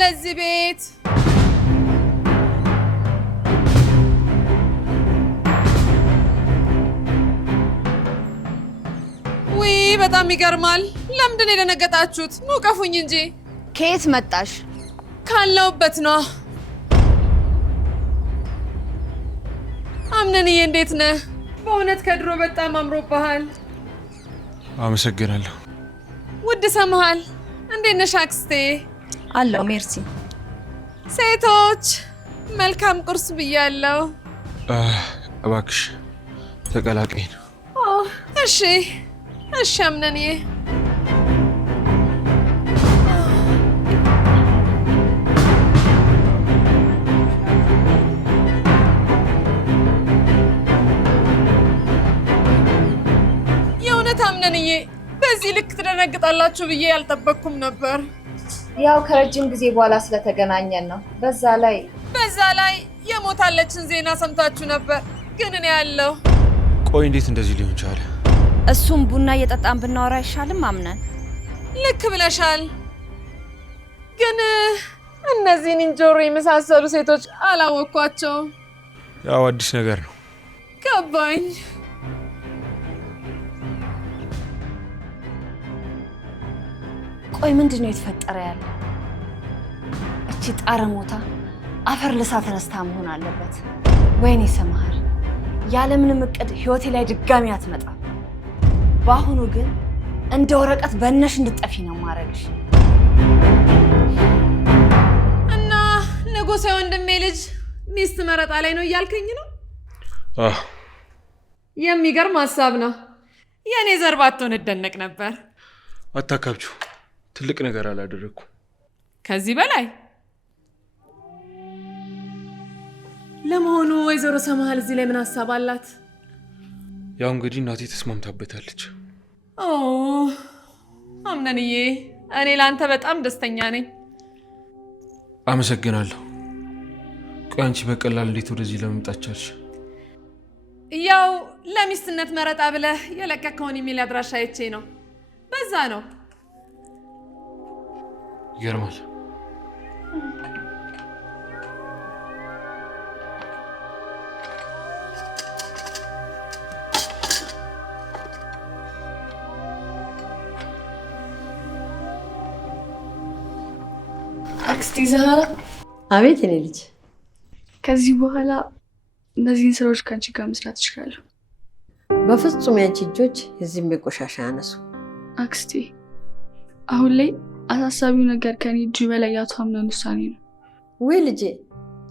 ለዚህ ቤት። ውይ በጣም ይገርማል። ለምንድን የደነገጣችሁት? ኑ ቀፉኝ እንጂ። ከየት መጣሽ? ካለሁበት ነው። አምነንዬ እንዴት ነህ? በእውነት ከድሮ በጣም አምሮብሃል። አመሰግናለሁ። ውድ ሰምሃል። እንዴት ነሽ አክስቴ? አለው ሜርሲ። ሴቶች መልካም ቁርስ ብያለሁ። እባክሽ ተቀላቀይን። እሺ እሺ አምነንዬ። የእውነት አምነንዬ በዚህ ልክ ትደነግጣላችሁ ብዬ ያልጠበቅኩም ነበር። ያው ከረጅም ጊዜ በኋላ ስለተገናኘን ነው። በዛ ላይ የሞታለችን ዜና ሰምታችሁ ነበር። ግን እኔ ያለው ቆይ እንዴት እንደዚህ ሊሆን ቻለ? እሱም ቡና እየጠጣን ብናወራ አይሻልም? አምነን ልክ ብለሻል። ግን እነዚህን እንጆሮ የመሳሰሉ ሴቶች አላወኳቸውም። ያው አዲስ ነገር ነው። ገባኝ። ቆይ ምንድን ነው የተፈጠረ ያለ? እቺ ጣረ ሞታ አፈር ልሳ ተነስታ መሆን አለበት። ወይኔ ሰማሃል፣ ያለምንም እቅድ ህይወቴ ላይ ድጋሚ አትመጣም። በአሁኑ ግን እንደ ወረቀት በእነሽ እንድጠፊ ነው ማረግሽ። እና ንጉሴ ወንድሜ ልጅ ሚስት መረጣ ላይ ነው እያልከኝ ነው? የሚገርም ሀሳብ ነው። የእኔ ዘር ባትሆን እደነቅ ነበር። አታካብቹ። ትልቅ ነገር አላደረኩም። ከዚህ በላይ ለመሆኑ ወይዘሮ ሰማሃል እዚህ ላይ ምን ሀሳብ አላት? ያው እንግዲህ እናቴ ተስማምታበታለች። አምነንዬ እኔ ለአንተ በጣም ደስተኛ ነኝ። አመሰግናለሁ። ቆይ አንቺ በቀላል እንዴት ወደዚህ ለመምጣት ቻልሽ? ያው ለሚስትነት መረጣ ብለህ የለቀቀውን ኢሜል አድራሻ አይቼ ነው። በዛ ነው። ይገርማል። አክስቴ ዛህራ። አቤት የኔ ልጅ። ከዚህ በኋላ እነዚህን ስራዎች ከአንቺ ጋር መስራት እችላለሁ? በፍጹም ያንቺ እጆች የዚህም የቆሻሻ ያነሱ። አክስቴ አሁን ላይ አሳሳቢው ነገር ከኔ እጅ በላይ ያቶ አምነን ውሳኔ ነው። ወይ ልጄ፣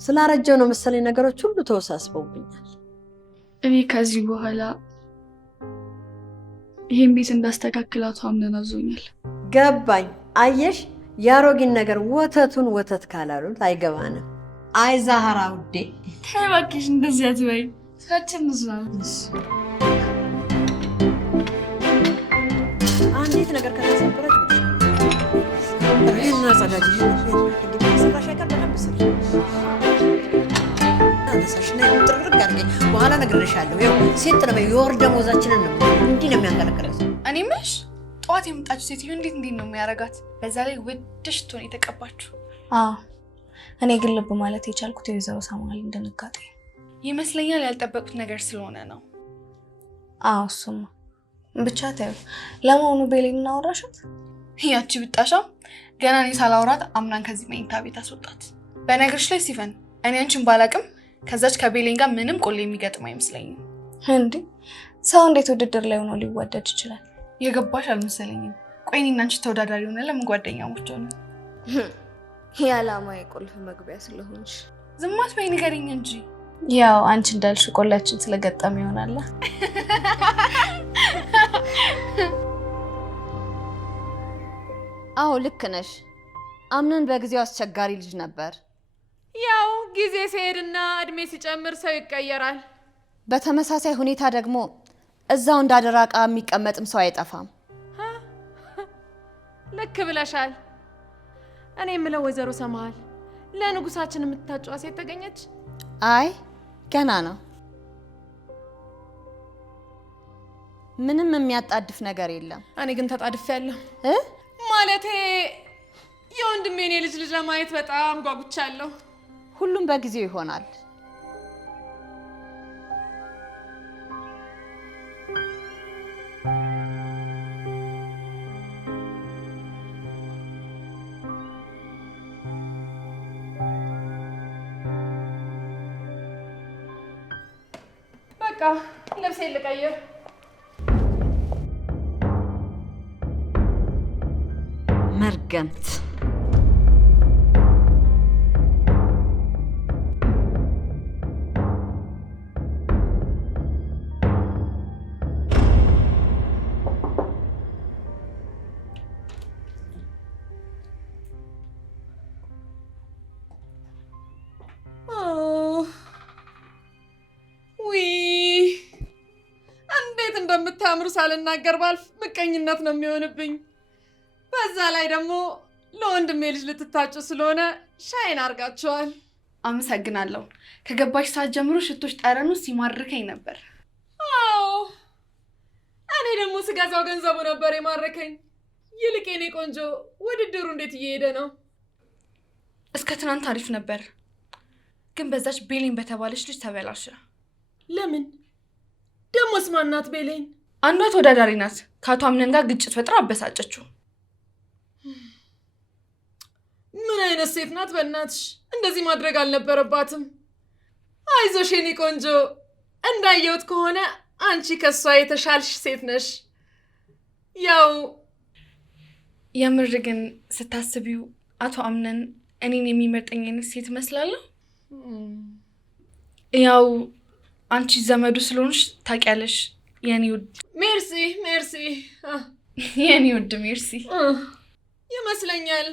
ስላረጀው ነው መሰለኝ ነገሮች ሁሉ ተወሳስበውብኛል። እኔ ከዚህ በኋላ ይሄን ቤት እንዳስተካክል አቶ አምነን አዞኛል። ገባኝ። አየሽ፣ ያሮጊን ነገር ወተቱን ወተት ካላሉት አይገባንም። አይ ዛህራ ውዴ፣ ተይ እባክሽ እንደዚህ አትበይ። ስራችን ነው። አንዲት ነገር ከተሰበረች ይሄን አጸዳጅ ሰራሽ አይቀር በደንብ ስሪ። አነሳሽና ጥርቅ አድርጌ በኋላ ነግሬሻለሁ። ይኸው ሴት ነው የወር ደመወዛችንን ነው እንዲህ ነው የሚያንቀለቅለው። እኔ ምንሽ ጠዋት የመጣችው ሴትዮ እንዴት ነው የሚያረጋት? በዛ ላይ ውድሽ ትሆን የተቀባችሁ። እኔ ግን ልብ ማለት የቻልኩት የወይዘሮ ሰማሃል እንደነጋጤ ይመስለኛል። ያልጠበቁት ነገር ስለሆነ ነው። እሱማ ብቻ ታዩ። ለመሆኑ ቤሌን እናወራሻት? ያቺ ብጣሻ ገና እኔ ሳላውራት አምናን ከዚህ መኝታ ቤት አስወጣት። በነገርሽ ላይ ሲፈን እኔ አንቺን ባላቅም ከዛች ከቤሌን ጋር ምንም ቆሌ የሚገጥም አይመስለኝም። እንዴ ሰው እንዴት ውድድር ላይ ሆኖ ሊዋደድ ይችላል? የገባሽ አልመሰለኝም። ቆይ እኔና አንቺ ተወዳዳሪ ሆነ ለምን ጓደኛሞች ሆነ? የዓላማ የቁልፍ መግቢያ ስለሆንሽ ዝም አትበይ፣ ንገሪኝ እንጂ። ያው አንቺ እንዳልሽ ቆላችን ስለገጠመ ይሆናል። አዎ ልክ ነሽ። አምነን በጊዜው አስቸጋሪ ልጅ ነበር። ያው ጊዜ ሲሄድና እድሜ ሲጨምር ሰው ይቀየራል። በተመሳሳይ ሁኔታ ደግሞ እዛው እንዳደራ ዕቃ የሚቀመጥም ሰው አይጠፋም። ልክ ብለሻል። እኔ የምለው ወይዘሮ ሰማሃል ለንጉሳችን የምታጫዋ ሴት ተገኘች? አይ ገና ነው። ምንም የሚያጣድፍ ነገር የለም። እኔ ግን ተጣድፌያለሁ። ማለቴ የወንድሜን ልጅ ለማየት በጣም ጓጉቻለሁ። ሁሉም በጊዜው ይሆናል። በቃ ልብሴን ልቀይር። መርገምት እንዴት እንደምታምሩ ሳልናገር ባልፍ ምቀኝነት ነው የሚሆንብኝ። በዛ ላይ ደግሞ ለወንድሜ ልጅ ልትታጩ ስለሆነ ሻይን አርጋቸዋል። አመሰግናለሁ። ከገባሽ ሰዓት ጀምሮ ሽቶሽ ጠረኑ ሲማርከኝ ነበር። አዎ እኔ ደግሞ ስገዛው ገንዘቡ ነበር የማረከኝ። ይልቅ የኔ ቆንጆ ውድድሩ እንዴት እየሄደ ነው? እስከ ትናንት አሪፍ ነበር፣ ግን በዛች ቤሌን በተባለች ልጅ ተበላሸ። ለምን? ደሞስ ማናት ቤሌን? አንዷ ተወዳዳሪ ናት። ከአቶ አምነን ጋር ግጭት ፈጥራ አበሳጨችው። ምን አይነት ሴት ናት? በእናትሽ እንደዚህ ማድረግ አልነበረባትም። አይዞሽ የኔ ቆንጆ፣ እንዳየሁት ከሆነ አንቺ ከሷ የተሻልሽ ሴት ነሽ። ያው የምር ግን ስታስቢው አቶ አምነን እኔን የሚመርጠኝ አይነት ሴት መስላለሁ? ያው አንቺ ዘመዱ ስለሆንሽ ታውቂያለሽ የኔ ውድ። ሜርሲ ሜርሲ የኔ ውድ ሜርሲ ይመስለኛል።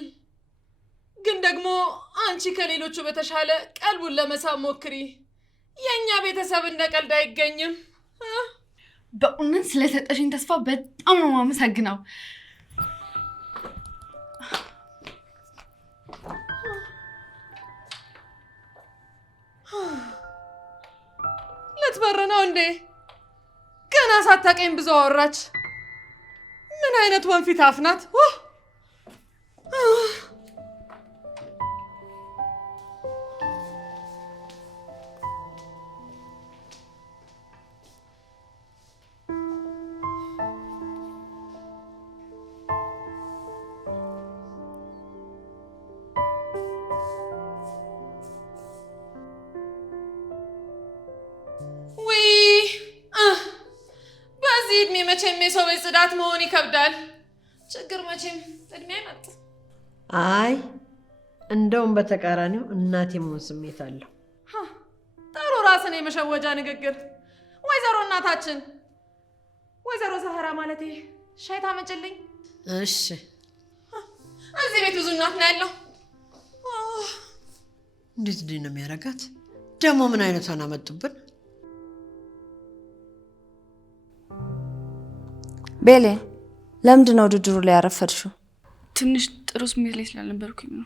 ግን ደግሞ አንቺ ከሌሎቹ በተሻለ ቀልቡን ለመሳብ ሞክሪ። የኛ ቤተሰብ እንደ ቀልድ አይገኝም። በእውነት ስለሰጠሽኝ ተስፋ በጣም ነው የማመሰግነው። ልትበር ነው እንዴ? ገና ሳታውቀኝ ብዙ አወራች። ምን አይነት ወንፊት አፍ ናት? መቼም የሰው ቤት ጽዳት መሆን ይከብዳል። ችግር መቼም እድሜ አይመጥ። አይ እንደውም በተቃራኒው እናቴ መሆን ስሜት አለው። ጥሩ ራስን የመሸወጃ ንግግር። ወይዘሮ እናታችን፣ ወይዘሮ ዛህራ ማለቴ ሻይ ታመጭልኝ? እሺ። እዚህ ቤት ብዙ እናት ነው ያለው። እንዴት እንዲህ ነው የሚያደርጋት? ደግሞ ምን አይነቷን አመጡብን? ቤሌ ለምንድን ነው ውድድሩ ላይ ያረፈድሽው? ትንሽ ጥሩ ስሜት ላይ ስላልነበርኩኝ ነው።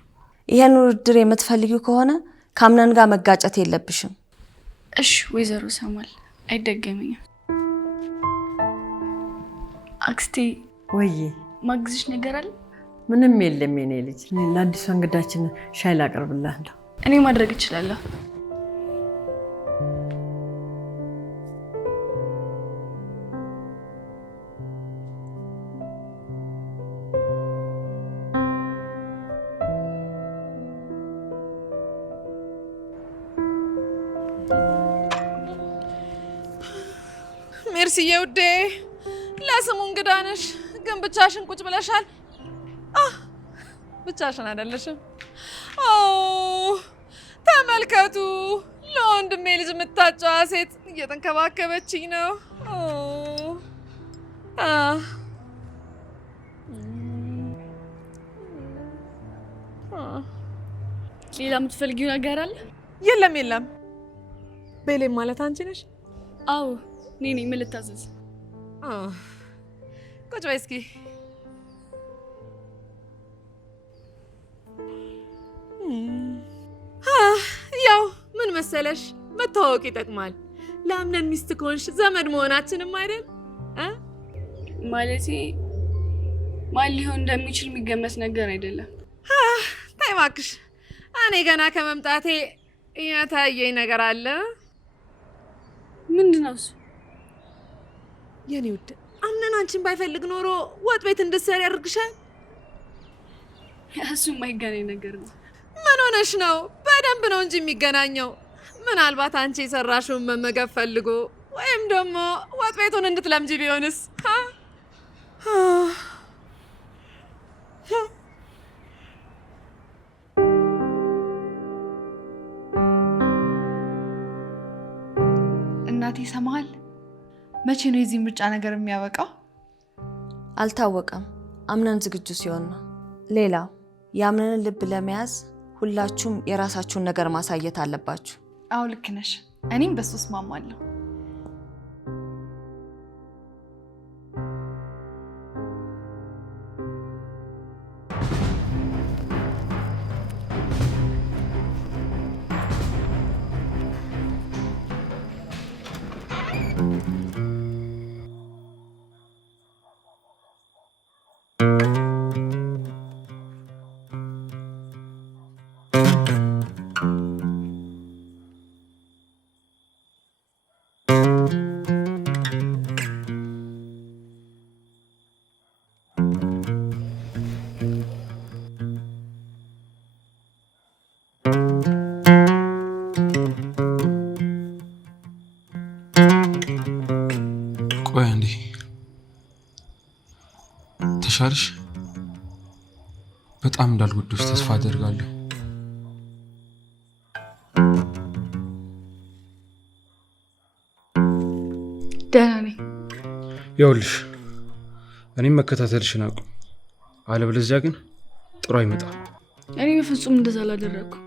ይሄን ውድድር የምትፈልጊው ከሆነ ከአምነን ጋር መጋጨት የለብሽም። እሺ ወይዘሮ ሳሙኤል አይደገመኝም። አክስቴ ወይ ማግዝሽ ነገር አለ? ምንም የለም የኔ ልጅ። ለአዲሱ እንግዳችን ሻይ ላቅርብልህ እንደው። እኔ ማድረግ እችላለሁ። ሜርሲዬ ውዴ፣ ለስሙ እንግዳ ነሽ፣ ግን ብቻሽን ቁጭ ብለሻል። ብቻሽን አይደለሽም። ተመልከቱ፣ ለወንድሜ ልጅ የምታጫዋ ሴት እየተንከባከበችኝ ነው። ሌላ የምትፈልጊው ነገር አለ? የለም የለም። ቤሌም ማለት አንቺ ነሽ? አዎ እኔ ነኝ። ምን ልታዘዝ? ቁጭ በይ እስኪ። ያው ምን መሰለሽ፣ መተዋወቅ ይጠቅማል። ለአምነን ሚስት ከሆንሽ ዘመድ መሆናችንም አይደል? ማለቴ ማን ሊሆን እንደሚችል የሚገመት ነገር አይደለም። ተይ እባክሽ፣ እኔ ገና ከመምጣቴ የታየኝ ነገር አለ። ምንድን ነው እሱ? የኔ ውድ አምነን አንቺን ባይፈልግ ኖሮ ወጥ ቤት እንድትሰሪ ያደርግሻል። እሱ የማይገናኝ ነገር ነው። ምን ሆነሽ ነው? በደንብ ነው እንጂ የሚገናኘው። ምናልባት አንቺ የሰራሽውን መመገብ ፈልጎ ወይም ደግሞ ወጥ ቤቱን እንድትለምጂ ቢሆንስ? እናቴ ሰማሃል? መቼ ነው የዚህ ምርጫ ነገር የሚያበቃው? አልታወቀም። አምነን ዝግጁ ሲሆን ነው። ሌላው የአምነንን ልብ ለመያዝ ሁላችሁም የራሳችሁን ነገር ማሳየት አለባችሁ። አዎ ልክ ነሽ። እኔም በሱ እስማማለሁ። ቆይ እንዴ ተሻለሽ? በጣም እንዳልጎዳሽ ተስፋ አደርጋለሁ። ደህና ነኝ። ይኸውልሽ እኔም መከታተልሽን አቁም፣ አለበለዚያ ግን ጥሩ አይመጣም። እኔ በፍጹም እንደዛ አላደረግኩም።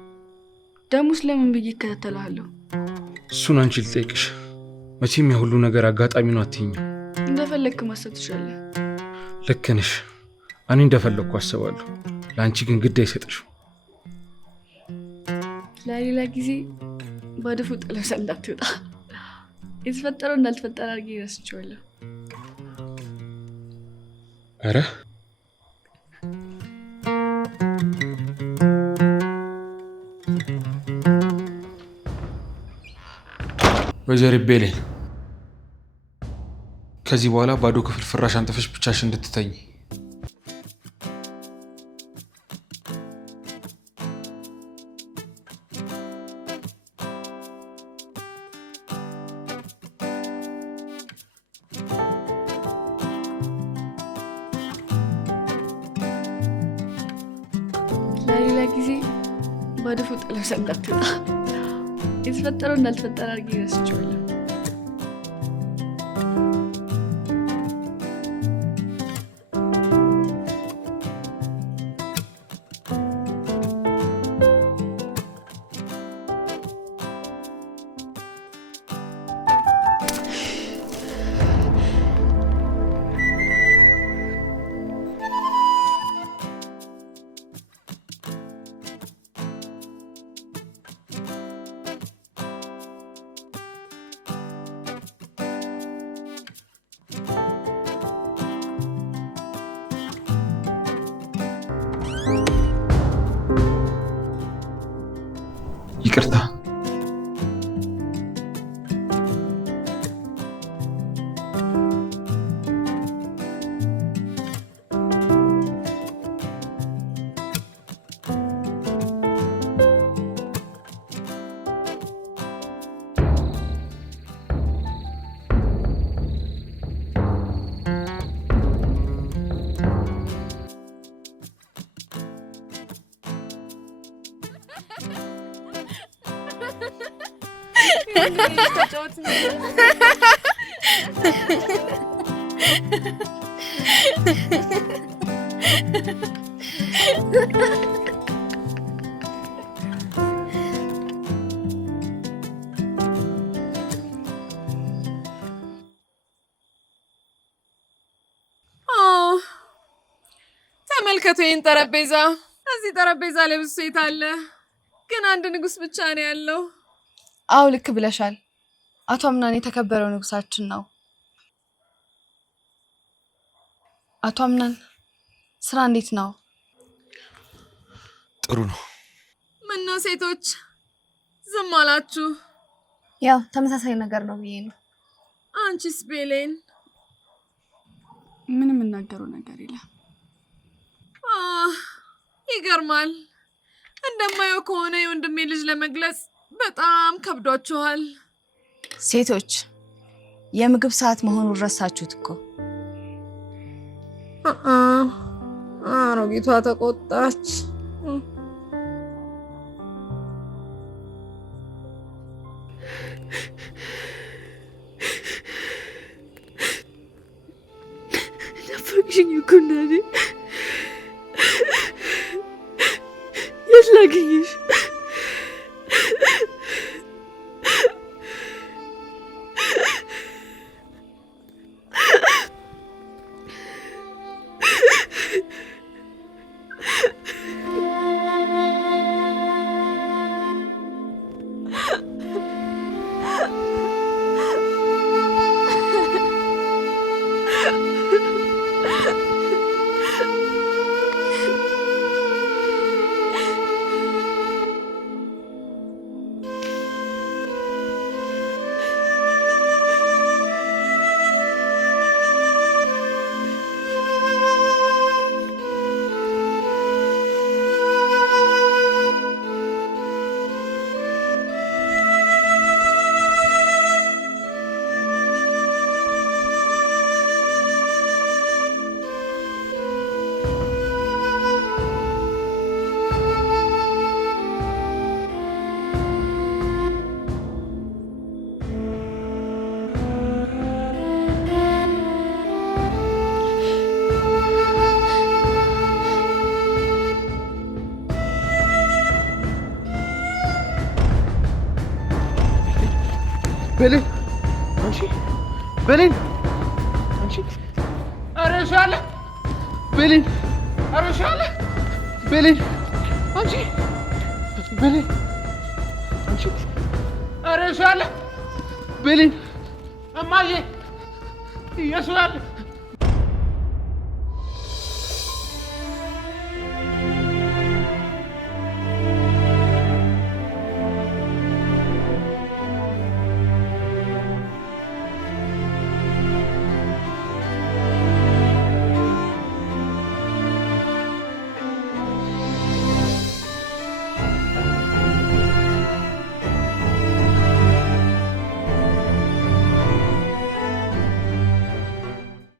ደሞስ ለምን ብዬ እከታተልሃለሁ? እሱን አንቺ ልጠይቅሽ። መቼም የሁሉ ነገር አጋጣሚ ነው አትይኝም። እንደፈለግክ ማሰብ ትችላለህ። ልክ ነሽ። እኔ እንደፈለግኩ አስባለሁ፣ ለአንቺ ግን ግድ አይሰጥሽም። ለሌላ ጊዜ ባድፎ ጥለብሰህ እንዳትወጣ። የተፈጠረው እንዳልተፈጠረ አድርጌ ረስቼዋለሁ። ኧረ ወይዘሮ ቤሌን ከዚህ በኋላ ባዶ ክፍል ፍራሽ አንጥፈሽ ብቻሽን እንድትተኝ። ለሌላ ጊዜ ባድፎ ጥለብሰህ እንዳትወጣ። የተፈጠረው እንዳልተፈጠረ አድርጌ ረስቼዋለሁ። ይቅርታ። ተመልከቱ ይህን ጠረጴዛ። እዚህ ጠረጴዛ ላይ ብዙ ሴት አለ፣ ግን አንድ ንጉስ ብቻ ነው ያለው። አዎ ልክ ብለሻል። አቶ አምናን የተከበረው ንጉሳችን ነው። አቶ አምናን ስራ እንዴት ነው? ጥሩ ነው። ምነው ሴቶች ዝም አላችሁ? ያው ተመሳሳይ ነገር ነው ብዬ ነው። አንቺስ ቤሌን? ምንም የምናገረው ነገር የለም። ይገርማል። እንደማየው ከሆነ የወንድሜ ልጅ ለመግለጽ በጣም ከብዷችኋል። ሴቶች የምግብ ሰዓት መሆኑን ረሳችሁት እኮ። አሮጊቷ ተቆጣች። ናፈቅሽኝ እኮ እናቴ። የት ላገኝሽ? ቤሌን አንቺ ቤሌን አንቺ አረሻለ ቤሌን አረሻለ ቤሌን አንቺ ቤሌን አንቺ አረሻለ ቤሌን እማዬ ኢየሱስ